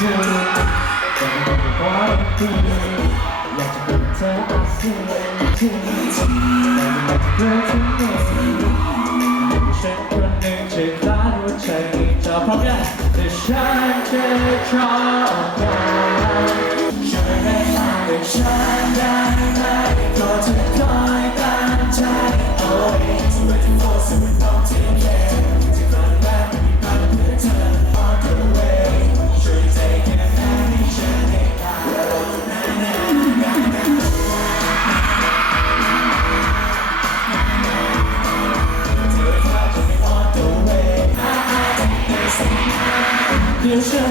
ดีแต่ไม่ต้องเป็นความดีอยากจะเป็นเธออาเซียนที่แต่ไม่อยากจะเกิดที่นี่ฉันคนหนึ่งจะคลาดหัวใจจะพร้อมยังแต่ฉันจะชอบกันช่วยได้ไหมแต่ฉัน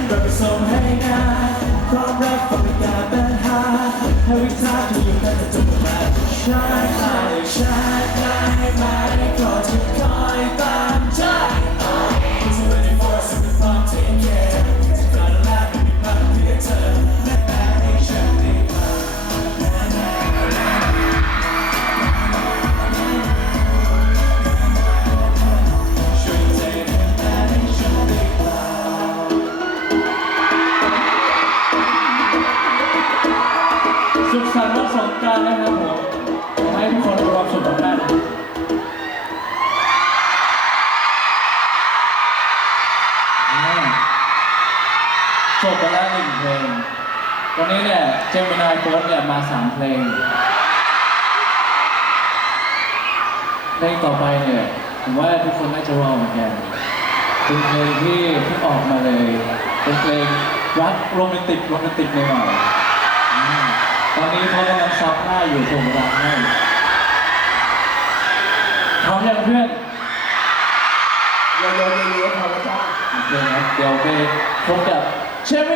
เราไปส่งให้นะความรักของการปัญหาให้วิชาที่อยู่กันจะมาฉันได้ฉัน ขสันต์วันสงกรานต์นะครับผมขอให้ทุกคนมีความสุขมากๆนะอ่าจบไปแล้วหนึ่งเพลงวันนี้เนี่ยเจมินายโค้ดเนี่ยมาสามเพลงเพลงต่อไปเนี่ยผมว่าทุกคนน่าจะรอเหมือนกันเป็นเพลงที่เพิ่งออกมาเลย เป็นเพลงรักโรแมนติกโรแมนติกหน่อยๆ ตอนนี้เขากำลังซับหน้าอยู่ผมรังให้พร้อมยังเพื่อนโยนโยวเยอะๆพอแล้วจ้าเดี๋ยวนะเดี๋ยวไปพบกับเชฟไม่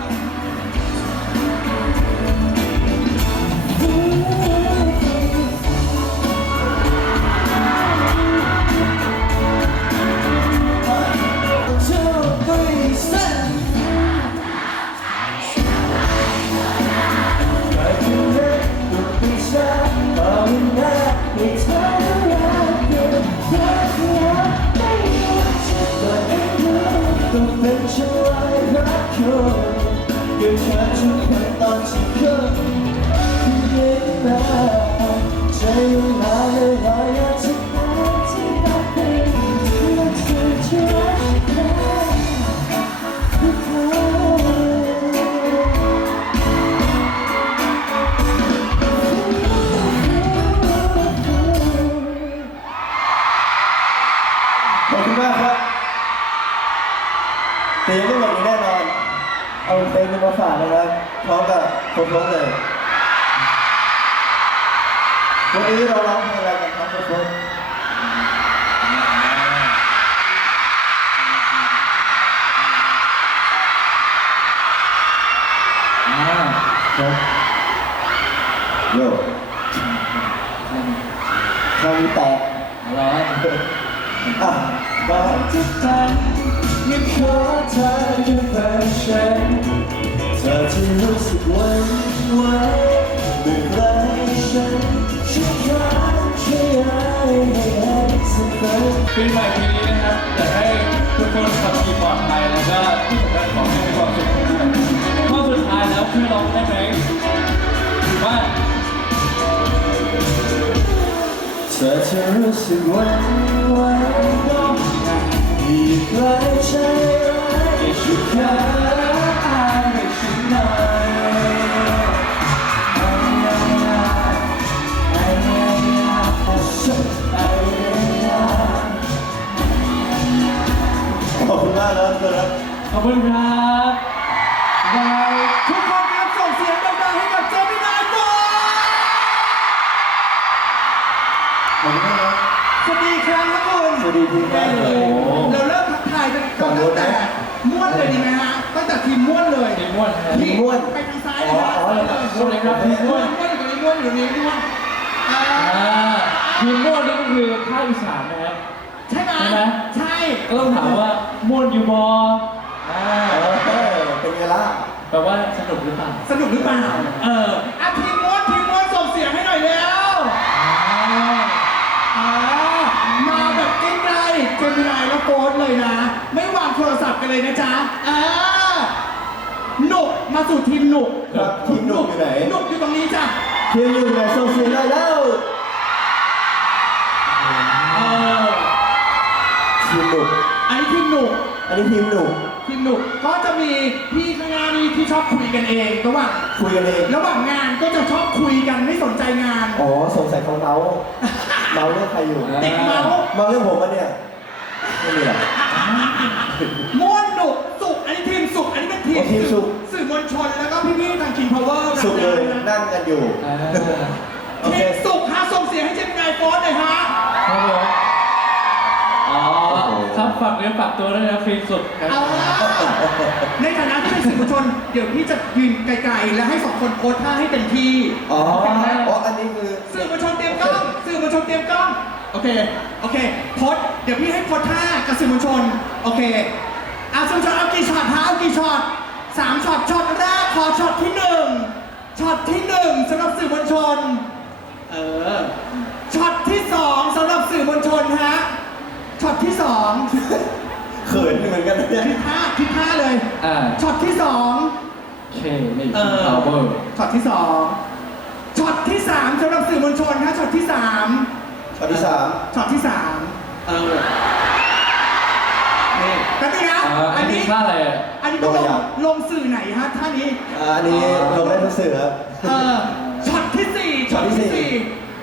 แค่ตอนที่เธอนมาใจอยู่าเลยหลายอาทิตย์ที่รักเป็นรักสุดที่รักแท้คือเธอขอบคุณมากครับแต่ยังไม่หมดอีกแน่นอน เอาเพลงนี้มาฝากนะครับพร้อมกับครบรถเลยวันนี้เราร้องเพลงอะไรกันครับครบรถอ่าจบโย่คราวนี้แตกร้อยอะก็ทุก ครั้งยังขอเธออยู่เป็นฉันเธอที่รู้สึกวันไหวเมื่อใกล้ฉันฉันขอช่วยให้ให้สักครั้งปีใหม่ปีนี้นะครับอยากให้ทุกคนขับขี่ปลอดภัยแล้วก็ที่สำคัญขอให้มีความสุขกันข้อสุดท้ายแล้วคือร้องได้ไหมว่าเธอจะรู้สึกวันไหว ขอบคุณมากครับ ขอบคุณรับเรทุกคนครับส่งเสียงดังๆให้กับเจมินายต่อขอบคุณครับสวัสดีครับทุกคนสวัสดีครับ โอ้โห ม้วนเลยทีมม่วนครับทีมม่วนไปทางซ้ายเลยครับอ๋ออ๋อม่วนเลยครับทีมม่ม้ววนนม้วนอยู่ตรงนี้ม้วนอยู่ตรงนี้ม้วนอ่าอ่าทีมม่วนนี่ก็คือภาคอีสานนะครับ ใช่ไหมใช่ไหม ใช่ก็ต้องถามว่าม่วนอยู่บออ่าเออเป็นไงล่ะแปลว่าสนุกหรือเปล่าสนุกหรือเปล่าเอออะทีมม้วนทีมม้วนส่งเสียงให้หน่อยแล้วอ่ามาแบบใกล้ๆเจมินายแล้วโพสต์เลยนะ ไม่วางโทรศัพท์กันเลยนะจ๊ะอ่าหนุก มาสู่ทีมหนุกครับทีมหนุกอยู่ไหน หนุกอยู่ตรงนี้จ้ะทีมอยู่ไหนส่งเสียงได้แล้วเออทีมหนุกอันนี้ทีมหนุกอันนี้ทีมหนุกทีมหนุกก็จะมีพี่ข้างหน้านี่ที่ชอบคุยกันเองระหว่างคุยกันเองระหว่างงานก็จะชอบคุยกันไม่สนใจงาน อ๋อสงสัยเขาเมาส์เมาส์เรื่องใครอยู่ติดเมาส์เมาส์เรื่องผมปะเนี่ยไม่มีหรอกม้ว สุกอันนี้เป็นทีมอ๋อทีมสุข สื่อมวลชนแล้วก็พี่ๆทางคิงพาวเวอร์สุกเลยนะนั่งกันอยู่อ่าโอเค ทีมสุกฮะส่งเสียงให้เจมินายโพสต์หน่อยฮะ ครับผมอ๋อครับฝากเนื้อฝากตัวด้วยนะฟิล์มสุดครับ เอาล่ะในฐานะที่เป็นสื่อมวลชน เดี๋ยวพี่จะยืนไกลๆ และให้สองคนโพสท่าให้เต็มที่ อ๋อ อ๋อ อันนี้คือ สื่อมวลชนเตรียมกล้อง สื่อมวลชนเตรียมกล้อง โอเค โอเค โพสเดี๋ยวพี่ให้โพสท่ากับสื่อมวลชน โอเคอะสื่อมวลชนเอากี่ช็อตฮะเอากี่ช็อต สามช็อตช็อตแรกขอช็อตที่หนึ่งช็อตที่หนึ่งสำหรับสื่อมวลชน เออช็อตที่สองสำหรับสื่อมวลชนฮะช็อตที่สองเขินเหมือนกันนะเนี่ยคิดท่าคิดท่าเลยอ่าช็อตที่สองเคนี่เออพาวเวอร์ช็อตที่สองช็อตที่สามสำหรับสื่อมวลชนฮะช็อตที่สามข้อที่สามช็อตที่สามเออนี่ แป๊บนึงนะอ่าอัอันนนี้นี้ ท่าอะไรอะอันนี้ต้องลงลงสื่อไหนฮะท่านี้ อ่าอันนี้ลงได้ทุกสื่อครับ เออช็อตที่สี่ช็อตที่สี่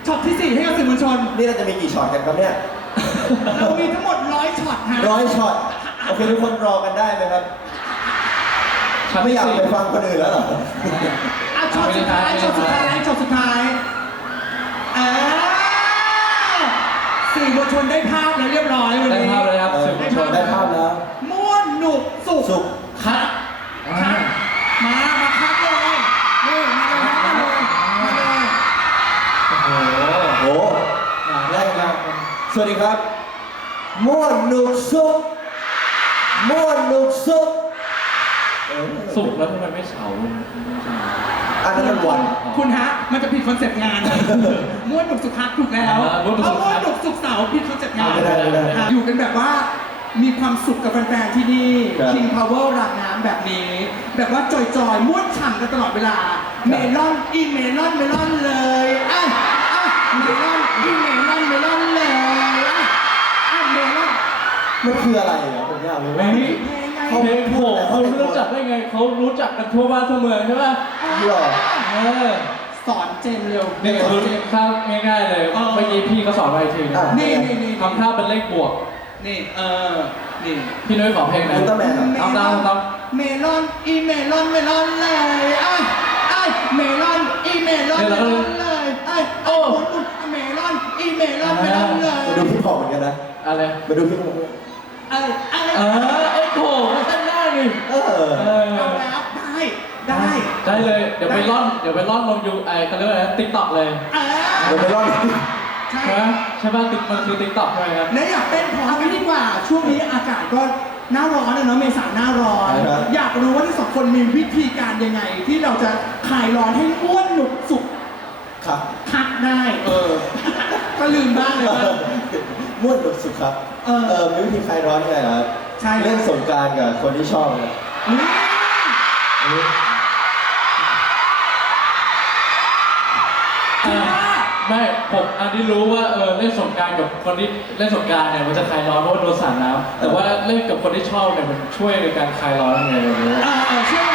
ช็อตที่สี่ให้กับสื่อมวลชน นี่เราจะมีกี่ช็อตกันครับเนี่ยเรามีทั้งหมดร้อยช็อตฮะร้อยช็อตโอเคทุกคนรอกันได้ไหมครับช็อตไม่ที่อยากสี่ไปฟังคนอื่นแล้วเหรออะช็อตสุดท้ายช็อตสุดท้ายช็อตสุดท้ายเออสื่อมวลชนได้ภาพแล้วเรียบร้อยวันได้นี้ ภาพ กสุขสุขคัดอ่ามา มาคัดเลยนี่มาเลยฮะมาเลยมาเลยโอ้โหโอ้ได้ครับสวัสดีครับ ม่วนหนุกสุขม่วนหนุกสุขเออสุกแล้วทำไมไม่เฉาอันนั้นมันวันคุณฮะ มันจะผิดคอนเซ็ปต์งานม่วนหนุกสุขักถูกแล้วอ่าม่วนหนุกเพสุราะขัม่วนกหนุกสุขเสาร์ผิดคอนเซ็ปต์งานไม่ได้ไม่ได้อะอยู่กันแบบว่า มีความสุขกับแฟนๆที่นี่ ครับ King Power รางน้ำแบบนี้ แบบว่าจอยๆม่วนฉ่ำกันตลอดเวลา เมลอนอีเมลอนเมลอนเลยอะอะเมลอนอีเมลอนเมลอนเลยอะอะเมลอนมันคืออะไรเหรอผมอยากรู้เฮ้ยเขาเพลงโผล่เขาไม่รู้จักได้ไงเขารู้จักกันทั่วบ้านทั่วเมืองใช่ป่ะหรอ เออสอนเจนเร็วนี่สอคืนอเจนท่าง่ายๆเลยเออ เมื่อกี้พี่เขาสอนไว้อีกทีนึงอะ นี่นี่นี่ ทำท่าเป็นเลขบวก นี่เออ นี่พี่นุ้ยขอเพลงหนะอุลตร้าแมนเหรอ เอาตามตามเมลอนอีเมลอนเมลอนเลยไอ้ไอ้เมลอนอีเมลอนเมลอนเลยไอ้โอ้หมุนหมุนเมลอนอีเมลอนเมลอนเลยมาดูพี่พอเหมือนกันนะอะไรมาดูพี่พอไอ้ไอ้เออไอ้โผล่ก็เต้นได้นี่เออเออเอาแล้วได้ได้ได้เลยเดี๋ยวไปร่อนเดี๋ยวไปร่อนลงยูไอ้เขาเรียกว่าอะไรติ๊กต็อกเลยเอเดี๋ยวอไปรอบ ใช่ใช่ไหมใช่ป่ะติ๊กมันคือติ๊กต็อกใช่ไหมครับ แล้วอยากเต้นพร้อมกันดีกว่า ช่วงนี้อากาศก็หน้าร้อนอะเนาะเมษาหน้าร้อนอยากรู้ว่าที่สองคนมีวิธีการยังไง ที่เราจะคลายร้อนให้อ้วนหนุกสุกครับ คักได้ เออ ก็ลืมบ้างเลยว่า ม่วนหนุกสุดครับ เออเออมีวิธีคลายร้อนไงครับใช่ เล่นสงกรารกับคนที่ชอบเนี่ย อืมอ่ ผมอันนี้รู้ว่าเออเล่นสงกรารกับคนที่เล่นสงกรารเนี่ยมันจะคลายร้อนเพราะว่าโดนสาดน้ำแต่ว่าเล่นกับคนที่ชอบเนี่ยมันช่วยในการคลายร้อนยังไงไม่รู้เออเออเชื่อไหม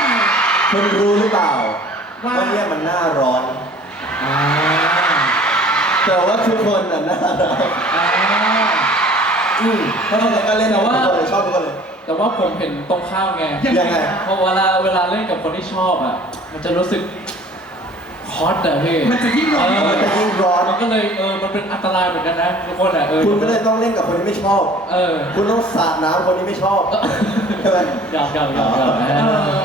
คุณรู้หรือเปล่าว่า ว่าเนี่ยมันหน้าร้อน อ่าแต่ว่าทุกคนน่ะหน้าร้อนอ่า อืมเพราะเราก็เล่นแต่ว่า ทุกคนเลยชอบทุกคนเลย แต่ว่าผมเห็นตรงข้ามไงยังไง เพราะเวลาเวลาเล่นกับคนที่ชอบอะ มันจะรู้สึก ฮอตอะพี่มันจะยิ่งร้อนเมันจะยิ่งร้อนมันก็เลยเออมันเป็นอันตรายเหมือนกันนะทุกคนอะเออคุณไม่ได้ต้องเล่นกับคนที่ไม่ชอบ เออ คุณต้องสาดน้ำคนที่ไม่ชอบใช่ไหมหยอกหยอกหยอกหยอกเออ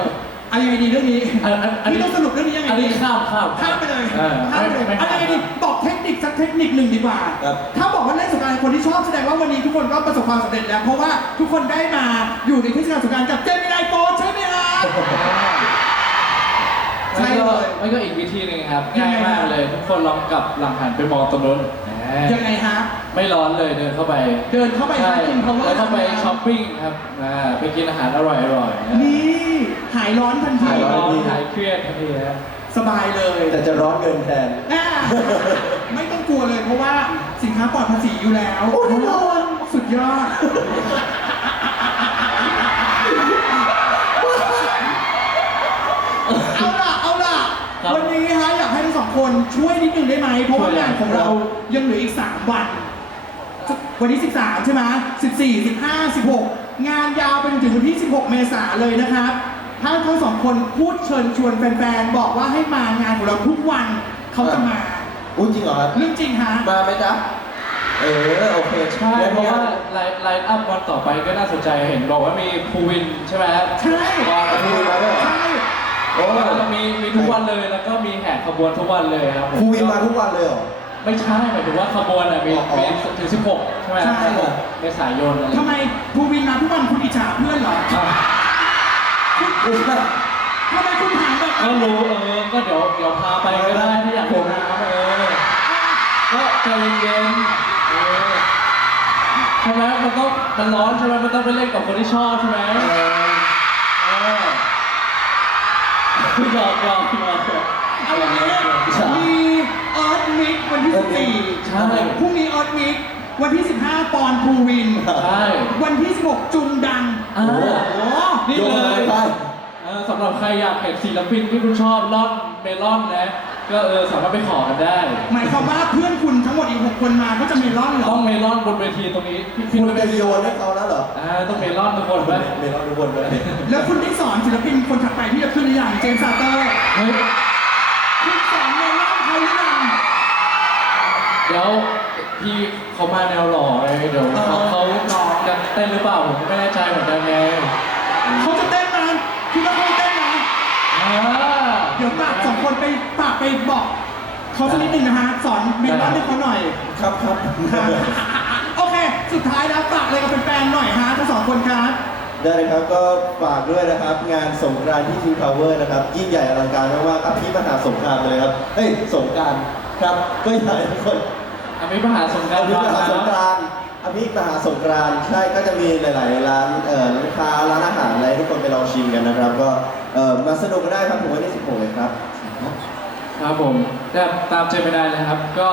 เอายังไงดีเรื่องนี้อันอันอันพี่นี้ต้องสรุปเรื่องนี้ยังไงอันดีนี้ข้ามข้ามข้ามไปเลยออข้ามไปเลยไม่เอาไม่ยังไงดีบอกเทคนิคสักเทคนิคหนึ่งดีกว่าครับถ้าบอกว่าเล่นสงกรารคนที่ชอบแสดงว่าวันนี้ทุกคนก็ประสบความสำเร็จแล้วเพราะว่าทุกคนได้มาอยู่ในเทศกาลสงกรารกับเจมินายโฟใช่ไหมครับ ใช่ไม่เลก็ยไม่ก็อีกวิธีหนึ่งครับยังง่ายไงมากเลยทุกคนลองกลับหลังหันไปมองตรงนู้นแหมยังไงฮะ ไม่ร้อนเลยเดินเข้าไปเดินเข้าไปใช่หากินเพราะว่าแล้วก็ไปช้อปปิ้งครับอ่าไปกินอาหารอร่อยอร่อยๆนะนี่หายร้อนทันทีหายร้อนหายเครียดทันทีนะสบายเลยแต่จะร้อนเกินแทน อ่าไม่ต้องกลัวเลยเพราะว่าสินค้าปลอดภาษีอยู่แล้วโอ้แน่นอนสุดยอด ครับวันนี้ฮะอยากให้ทั้งสองคนช่วยนิดนึงได้ไหมเพราะว่าช่วยงานของเรายังเหลืออีก 3 วัน วันที่13 ใช่ไหม14 15 16 งานยาวไปจนถึงวันที่ 16 เมษายนเลยนะครับถ้าทั้งสองคนพูดเชิญชวนแฟนๆบอกว่าให้มางานของเราทุกวันเขาจะมาอุ้ยจริงเหรอครับเรื่องจริงฮะมาไหมจ๊ะเออโอเคใช่แล้วเพราะเนี่ยว่าไลน์ไลน์อัพวันต่อไปก็น่าสนใจเห็นบอกว่ามีภูวินใช่ไหมครับใช่ก่อนภูวินมาด้วยเหรอใช่ โอ้แล้วก็มีมีทุกวันเลยแล้วก็มีแห่ขบวนทุกวันเลยครับผมครูวินมาทุกวันเลยเหรอ ไม่ใช่หมายถึงว่าขบวนอะมีอ๋ออ๋อมีถึง16ใช่ไหมครับ16เมษายนอะไรทำไมภูวินมาทุกวันคุณอิจฉาเพื่อนเหรออะไม่ใช่ทำไมคุณถามแบบก็รู้เออก็เดี๋ยวเดี๋ยวพาไปก็ได้ถ้าอยากเห็นน้ำเออก็ใจเย็นๆเออใช่ไหมมันต้องมันร้อนใช่ไหมมันต้องไปเล่นกับคนที่ชอบใช่ไหม เออ หยอกหยอกหยอกเอาอย่างนี้มีออสมิกวันที่ 14ใช่พรุ่งนี้ออสมิกวันที่ 15 ปอนภูวิน ใช่ วันที่ 16 จุงดังอ่า โอ้นี่โยเลนอะไรยไป เออสำหรับใครอยากเห็นศิลปินที่คุณชอบล่อนเมลอนนะ ก็เออสามารถไปขอกันได้ หมายความว่าเพื่อนคุณทั้งหมดอีก6คนมาก็จะเมลอนเหรอต้องเมลอนบนเวทีตรงนี้พี่คุพี่ณไม่จะโยนให้เขาแล้วเหรออ่าต้องเมลอนทุกคนไหมเมลอนทุกคนเลยแล้วคุณได้สอนศิลปินคนถัดไปที่จะขึ้นหรือยังเจมส์ซาเตอร์ เฮ้ยคุณสอนเมลอนเขาหรือยัง เดี๋ยวพี่เขามาแนวหล่อไงเดี๋ยวเขาเออเขาหล่อจะเต้นหรือเปล่าผมก็ไม่แน่ใจเหมือนกันไงเขาจะเต้นนะคุณว่าเขาจะเต้นนะ อ่า เดี๋ยวฝากสองคนไปฝากไปบอกเขาสักนิดหนึ่งนะฮะ สอนเมลอนให้เขาหน่อย ครับครับโอเค สุดท้ายแล้วฝากอะไรกับแฟนๆหน่อยฮะทั้งสองคนครับ ได้เลยครับก็ฝากด้วยนะครับ งานสงกรานต์ที่คิวทาวเวอร์นะครับ ยิ่งใหญ่อลังการมากๆอภิมหาสงกรานต์เลยครับเฮ้ยสงกรารครับก็อยากให้ทุกคนอภิมหาสงกอรารภิมหาสงกนต์รานต์ อภิมหาสงกรานต์ใช่ก็จะมีหลาย ๆ ร้านเอ่อร้านค้าร้านอาหารอะไรให้ทุกคนไปลองชิมกันนะครับ ก็เอ่อมาสนุกกันได้ครับถึงวันที่16เลยครับครับผมแต่ตามเจไม่ได้เลยครับ ก็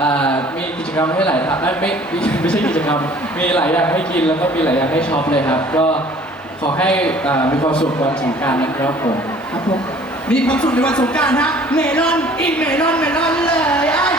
อ่ามีกิจกรรมให้หลายทางเอ้ยไม่ไม่ไม่ใช่กิจกรรม มีหลายอย่างให้กินแล้วก็มีหลายอย่างให้ช็อปเลยครับ ก็ขอให้อ่ามีความสุขวันสงกรารนะครับผม ครับผม มีความสุขในวันสงกรารฮะ เมลอน อีกเมลอน เมลอนเลยอะ